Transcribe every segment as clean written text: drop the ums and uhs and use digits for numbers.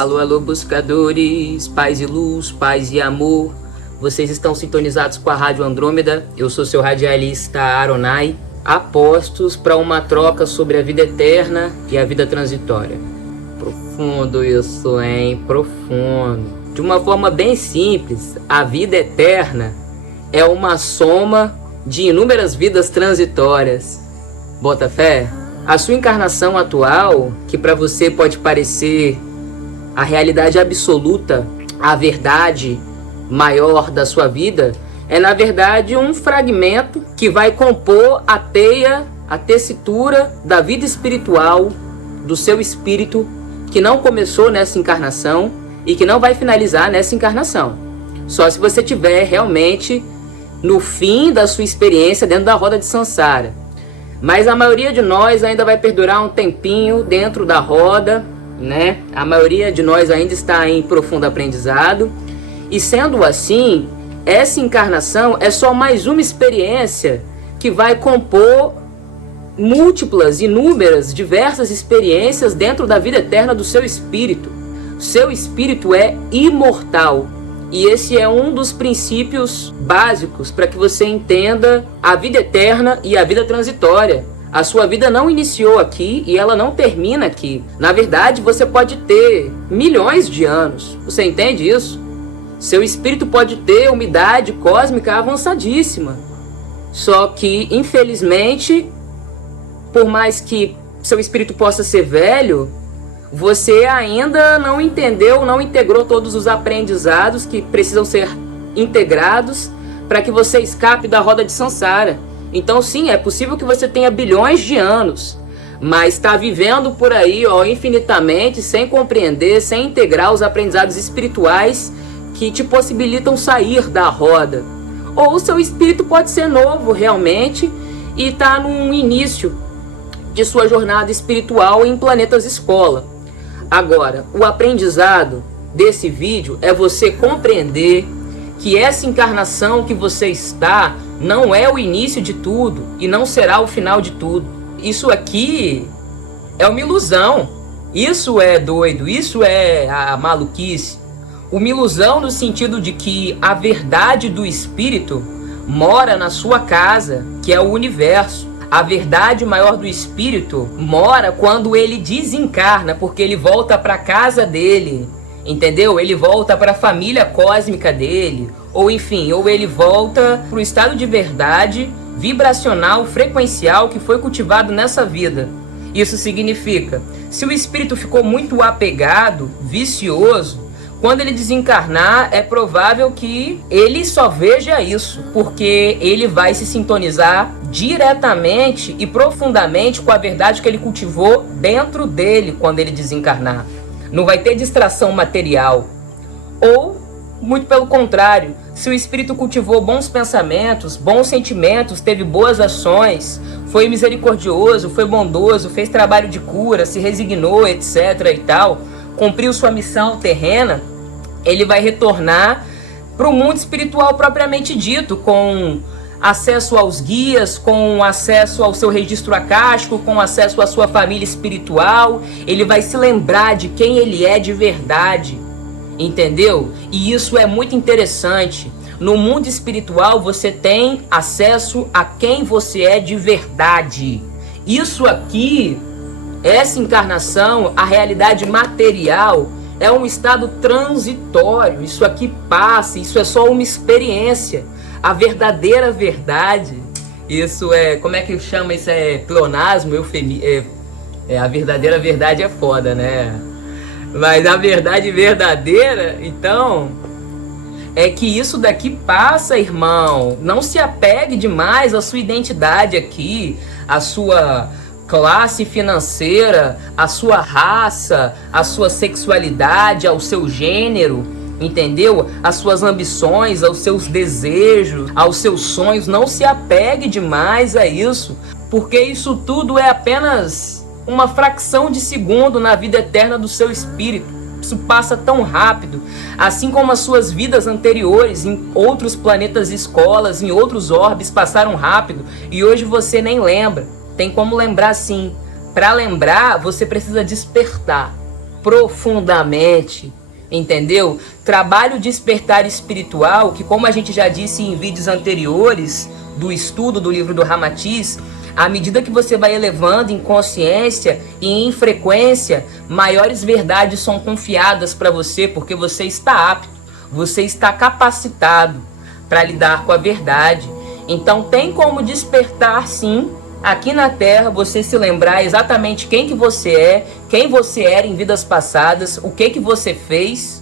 Alô, alô, buscadores, paz e luz, paz e amor. Vocês estão sintonizados com a Rádio Andrômeda. Eu sou seu radialista Aronai. Apostos para uma troca sobre a vida eterna e a vida transitória. Profundo isso, hein? Profundo. De uma forma bem simples, a vida eterna é uma soma de inúmeras vidas transitórias. Bota fé? A sua encarnação atual, que para você pode parecer a realidade absoluta, a verdade maior da sua vida, é na verdade um fragmento que vai compor a teia, a tessitura da vida espiritual do seu espírito, que não começou nessa encarnação e que não vai finalizar nessa encarnação. Só se você tiver realmente no fim da sua experiência dentro da roda de Sansara. Mas a maioria de nós ainda vai perdurar um tempinho dentro da roda, né? A maioria de nós ainda está em profundo aprendizado. E sendo assim, essa encarnação é só mais uma experiência que vai compor múltiplas, inúmeras, diversas experiências dentro da vida eterna do seu espírito. Seu espírito é imortal. E esse é um dos princípios básicos para que você entenda a vida eterna e a vida transitória. A sua vida não iniciou aqui e ela não termina aqui. Na verdade, você pode ter milhões de anos. Você entende isso? Seu espírito pode ter uma idade cósmica avançadíssima. Só que, infelizmente, por mais que seu espírito possa ser velho, você ainda não entendeu, não integrou todos os aprendizados que precisam ser integrados para que você escape da roda de Sansara. Então sim, é possível que você tenha bilhões de anos, mas está vivendo por aí infinitamente, sem compreender, sem integrar os aprendizados espirituais que te possibilitam sair da roda. Ou o seu espírito pode ser novo realmente e está no início de sua jornada espiritual em planetas escola. Agora, o aprendizado desse vídeo é você compreender que essa encarnação que você está não é o início de tudo e não será o final de tudo. Isso aqui é uma ilusão. Isso é doido, isso é a maluquice. Uma ilusão no sentido de que a verdade do espírito mora na sua casa, que é o universo. A verdade maior do espírito mora quando ele desencarna, porque ele volta para a casa dele, entendeu? Ele volta para a família cósmica dele, ou enfim, ou ele volta para o estado de verdade vibracional, frequencial que foi cultivado nessa vida. Isso significa, se o espírito ficou muito apegado, vicioso, quando ele desencarnar, é provável que ele só veja isso, porque ele vai se sintonizar diretamente e profundamente com a verdade que ele cultivou dentro dele quando ele desencarnar. Não vai ter distração material. Ou, muito pelo contrário, se o espírito cultivou bons pensamentos, bons sentimentos, teve boas ações, foi misericordioso, foi bondoso, fez trabalho de cura, se resignou, etc. e tal, cumpriu sua missão terrena, ele vai retornar para o mundo espiritual propriamente dito, com acesso aos guias, com acesso ao seu registro acástico, com acesso à sua família espiritual. Ele vai se lembrar de quem ele é de verdade, entendeu? E isso é muito interessante. No mundo espiritual você tem acesso a quem você é de verdade. Isso aqui, essa encarnação, a realidade material, é um estado transitório. Isso aqui passa, isso é só uma experiência. A verdadeira verdade, isso é, como é que chama isso? É pleonasmo, a verdadeira verdade é foda, né? Mas a verdade verdadeira, então, é que isso daqui passa, irmão. Não se apegue demais à sua identidade aqui, à sua classe financeira, à sua raça, à sua sexualidade, ao seu gênero, entendeu? Às suas ambições, aos seus desejos, aos seus sonhos. Não se apegue demais a isso, porque isso tudo é apenas uma fração de segundo na vida eterna do seu espírito. Isso passa tão rápido, assim como as suas vidas anteriores em outros planetas escolas, em outros orbes passaram rápido e hoje você nem lembra. Tem como lembrar sim. Para lembrar, você precisa despertar. profundamente, entendeu? Trabalho o despertar espiritual, que como a gente já disse em vídeos anteriores do estudo do livro do Ramatiz, à medida que você vai elevando em consciência e em frequência, maiores verdades são confiadas para você, porque você está apto, você está capacitado para lidar com a verdade. Então tem como despertar, sim, aqui na Terra, você se lembrar exatamente quem que você é, quem você era em vidas passadas, o que você fez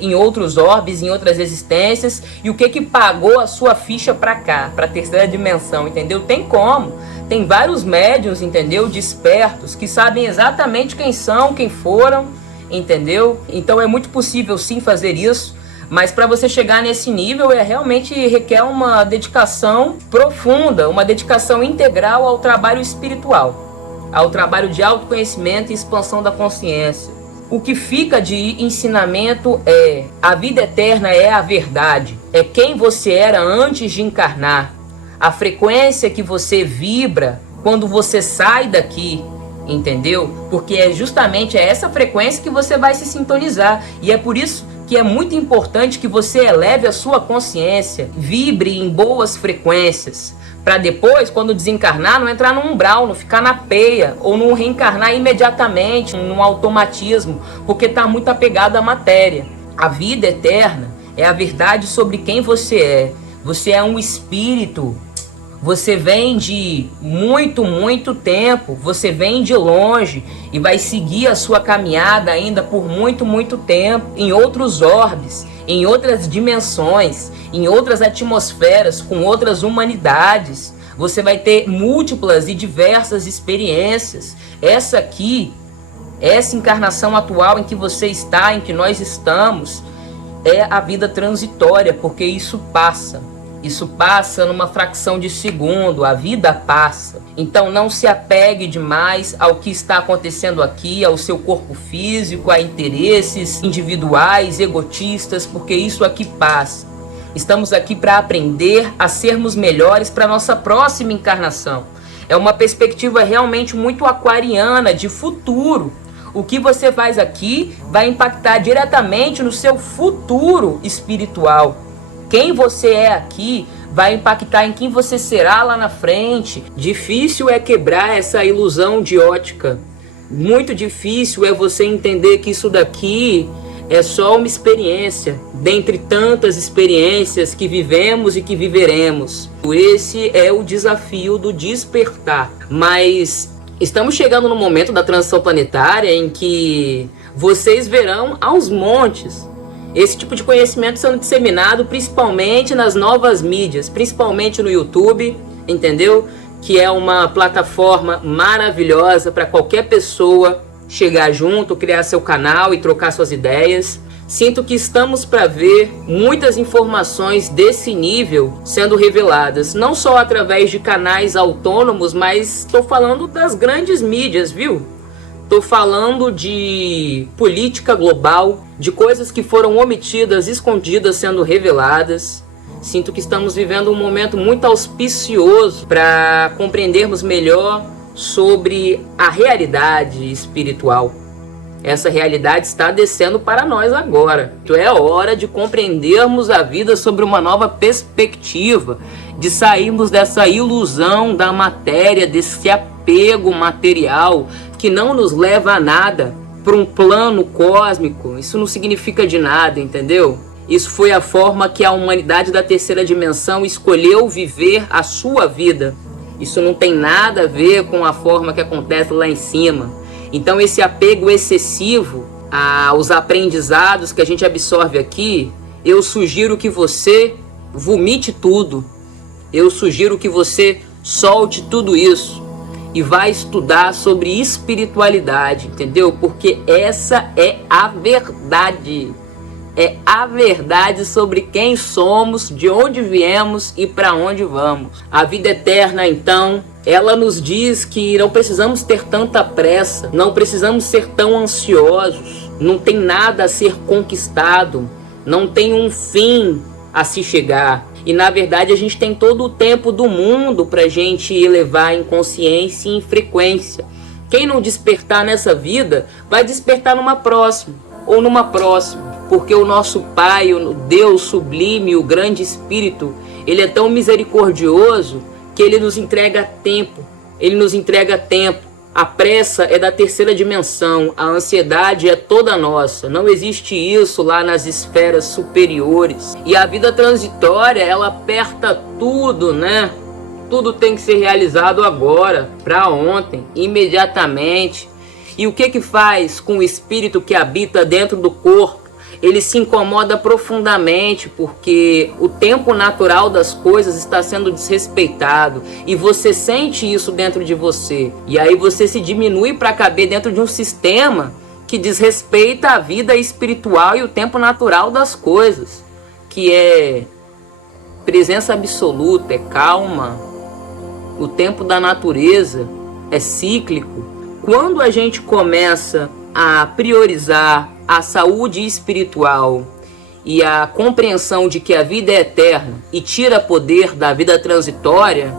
em outros orbes, em outras existências, e o que pagou a sua ficha para cá, para a terceira dimensão, entendeu? Tem como. Tem vários médiuns, entendeu? Despertos, que sabem exatamente quem são, quem foram, entendeu? Então é muito possível sim fazer isso, mas para você chegar nesse nível realmente requer uma dedicação profunda, uma dedicação integral ao trabalho espiritual, ao trabalho de autoconhecimento e expansão da consciência. O que fica de ensinamento é: a vida eterna é a verdade, é quem você era antes de encarnar, a frequência que você vibra quando você sai daqui, entendeu? Porque é justamente essa frequência que você vai se sintonizar, e é por isso que é muito importante que você eleve a sua consciência, vibre em boas frequências, para depois, quando desencarnar, não entrar no umbral, não ficar na peia, ou não reencarnar imediatamente, num automatismo, porque está muito apegado à matéria. A vida eterna é a verdade sobre quem você é. Você é um espírito, você vem de muito tempo, você vem de longe e vai seguir a sua caminhada ainda por muito tempo, em outros orbes, em outras dimensões, em outras atmosferas, com outras humanidades. Você vai ter múltiplas e diversas experiências. Essa aqui, essa encarnação atual em que você está, em que nós estamos, é a vida transitória, porque isso passa. Isso passa numa fração de segundo, a vida passa. Então não se apegue demais ao que está acontecendo aqui, ao seu corpo físico, a interesses individuais, egotistas, porque isso aqui passa. Estamos aqui para aprender a sermos melhores para a nossa próxima encarnação. É uma perspectiva realmente muito aquariana, de futuro. O que você faz aqui vai impactar diretamente no seu futuro espiritual. Quem você é aqui vai impactar em quem você será lá na frente. Difícil é quebrar essa ilusão de ótica. Muito difícil é você entender que isso daqui é só uma experiência, dentre tantas experiências que vivemos e que viveremos. Esse é o desafio do despertar. Mas estamos chegando no momento da transição planetária em que vocês verão aos montes esse tipo de conhecimento sendo disseminado, principalmente nas novas mídias, principalmente no YouTube, entendeu? Que é uma plataforma maravilhosa para qualquer pessoa chegar junto, criar seu canal e trocar suas ideias. Sinto que estamos para ver muitas informações desse nível sendo reveladas, não só através de canais autônomos, mas estou falando das grandes mídias, viu? Estou falando de política global, de coisas que foram omitidas, escondidas, sendo reveladas. Sinto que estamos vivendo um momento muito auspicioso para compreendermos melhor sobre a realidade espiritual. Essa realidade está descendo para nós agora. Então é hora de compreendermos a vida sobre uma nova perspectiva, de sairmos dessa ilusão da matéria, desse apego material que não nos leva a nada, para um plano cósmico. Isso não significa de nada, entendeu? Isso foi a forma que a humanidade da terceira dimensão escolheu viver a sua vida. Isso não tem nada a ver com a forma que acontece lá em cima. Então esse apego excessivo aos aprendizados que a gente absorve aqui, eu sugiro que você vomite tudo. Eu sugiro que você solte tudo isso e vai estudar sobre espiritualidade, entendeu? Porque essa é a verdade. É a verdade sobre quem somos, de onde viemos e para onde vamos. A vida eterna, então, ela nos diz que não precisamos ter tanta pressa, não precisamos ser tão ansiosos, não tem nada a ser conquistado, não tem um fim a se chegar. E na verdade a gente tem todo o tempo do mundo para a gente elevar em consciência e em frequência. Quem não despertar nessa vida, vai despertar numa próxima, ou numa próxima. Porque o nosso Pai, o Deus sublime, o grande Espírito, Ele é tão misericordioso que Ele nos entrega tempo. Ele nos entrega tempo. A pressa é da terceira dimensão, a ansiedade é toda nossa. Não existe isso lá nas esferas superiores. E a vida transitória, ela aperta tudo, né? Tudo tem que ser realizado agora, para ontem, imediatamente. E o que faz com o espírito que habita dentro do corpo? Ele se incomoda profundamente porque o tempo natural das coisas está sendo desrespeitado e você sente isso dentro de você. E aí você se diminui para caber dentro de um sistema que desrespeita a vida espiritual e o tempo natural das coisas, que é presença absoluta, é calma. O tempo da natureza é cíclico. Quando a gente começa a priorizar a saúde espiritual e a compreensão de que a vida é eterna e tira poder da vida transitória,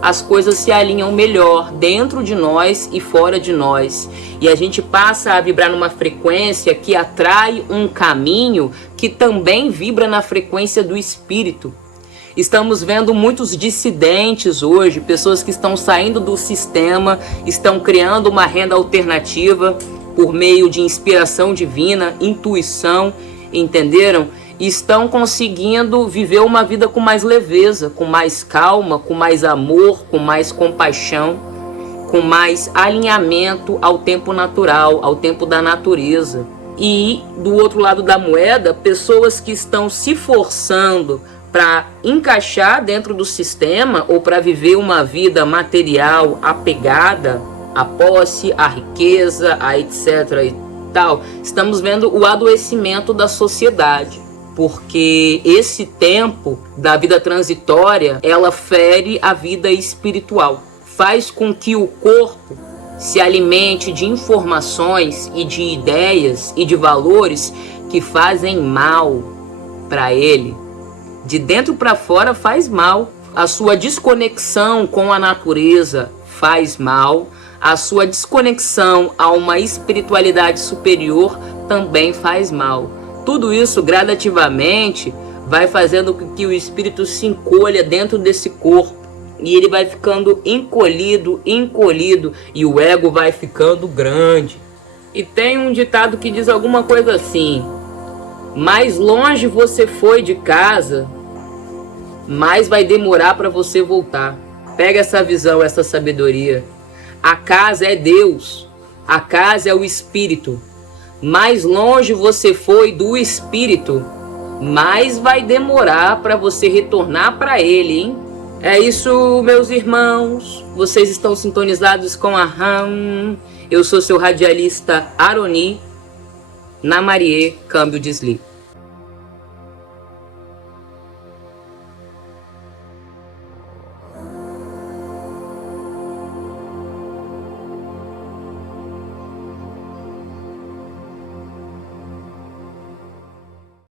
as coisas se alinham melhor dentro de nós e fora de nós. E a gente passa a vibrar numa frequência que atrai um caminho que também vibra na frequência do espírito. Estamos vendo muitos dissidentes hoje, pessoas que estão saindo do sistema, estão criando uma renda alternativa por meio de inspiração divina, intuição, entenderam? E estão conseguindo viver uma vida com mais leveza, com mais calma, com mais amor, com mais compaixão, com mais alinhamento ao tempo natural, ao tempo da natureza. E do outro lado da moeda, pessoas que estão se forçando para encaixar dentro do sistema ou para viver uma vida material apegada à posse, à riqueza, a etc. e tal. Estamos vendo o adoecimento da sociedade, porque esse tempo da vida transitória, ela fere a vida espiritual, faz com que o corpo se alimente de informações e de ideias e de valores que fazem mal para ele. De dentro para fora faz mal. A sua desconexão com a natureza faz mal. A sua desconexão a uma espiritualidade superior também faz mal. Tudo isso gradativamente vai fazendo com que o espírito se encolha dentro desse corpo. E ele vai ficando encolhido, e o ego vai ficando grande. E tem um ditado que diz alguma coisa assim: mais longe você foi de casa, mais vai demorar para você voltar. Pega essa visão, essa sabedoria. A casa é Deus, a casa é o Espírito. Mais longe você foi do Espírito, mais vai demorar para você retornar para Ele, hein? É isso, meus irmãos. Vocês estão sintonizados com a RAM. Eu sou seu radialista Aroni. Namarie, câmbio desligue.